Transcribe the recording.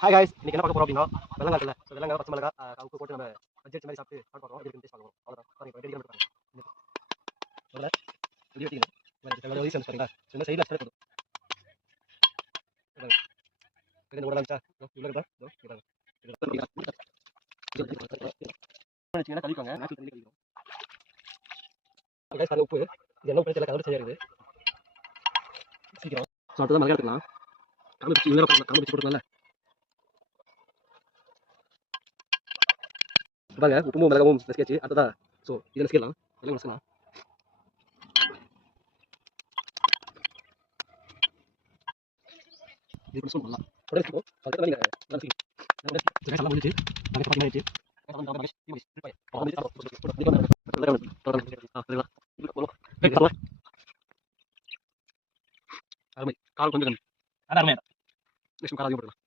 Hi guys, இன்னைக்கு என்ன பார்க்க போறோம் அப்படின்னா வெள்ளங்கா இருக்குல்ல, ஸோ வெள்ளங்கா பச்சை மிளகா உப்பு போட்டு நம்ம பஜ்ஜி வச்ச மாதிரி சாப்பிட்டு பார்க்க எப்படி இருக்குன்னு டேஸ்ட் பார்க்க போறோம். அவ்வளோதான். பாருங்க, இப்போ ரெடி பண்ணிட்டு முதல்ல ரெடி வெட்டிங்க வேறு வயசு பாருங்களா, ஸோ இந்த சைடில் ஸ்ப்ரெட் போதும். இந்த கூட இருந்துச்சா இவ்வளோ தான் வச்சுங்கன்னா கழிப்பாங்க நேச்சுரல் தண்ணி கழிக்கிறோம். பாருங்க உப்பு இது என்ன உப்பு கலர் சரியாக இருக்குது சீக்கிரம். ஸோ அடுத்ததான் மிளகா எடுத்துக்கலாம். கலந்து பிடிச்சி கலந்து பிடிச்சி போட்டுக்கலாம்ல. பாருங்க உப்பும் மிளகாவும் நசுக்கியாச்சு. அடுத்ததா ஸோ இதை நசுக்கலாம், எல்லாம் நசுக்கலாம். இது கொஞ்சம் பண்ணலாம் உடனே நசுக்கும். அதுக்கு நீங்கள் நல்லா முடிச்சு நாங்கள் சப்பாத்தி மாதிரி அருமை கால் கொஞ்சம் கம்மி. அது அருமையா கால் அதிகம் போட்டுக்கலாம்.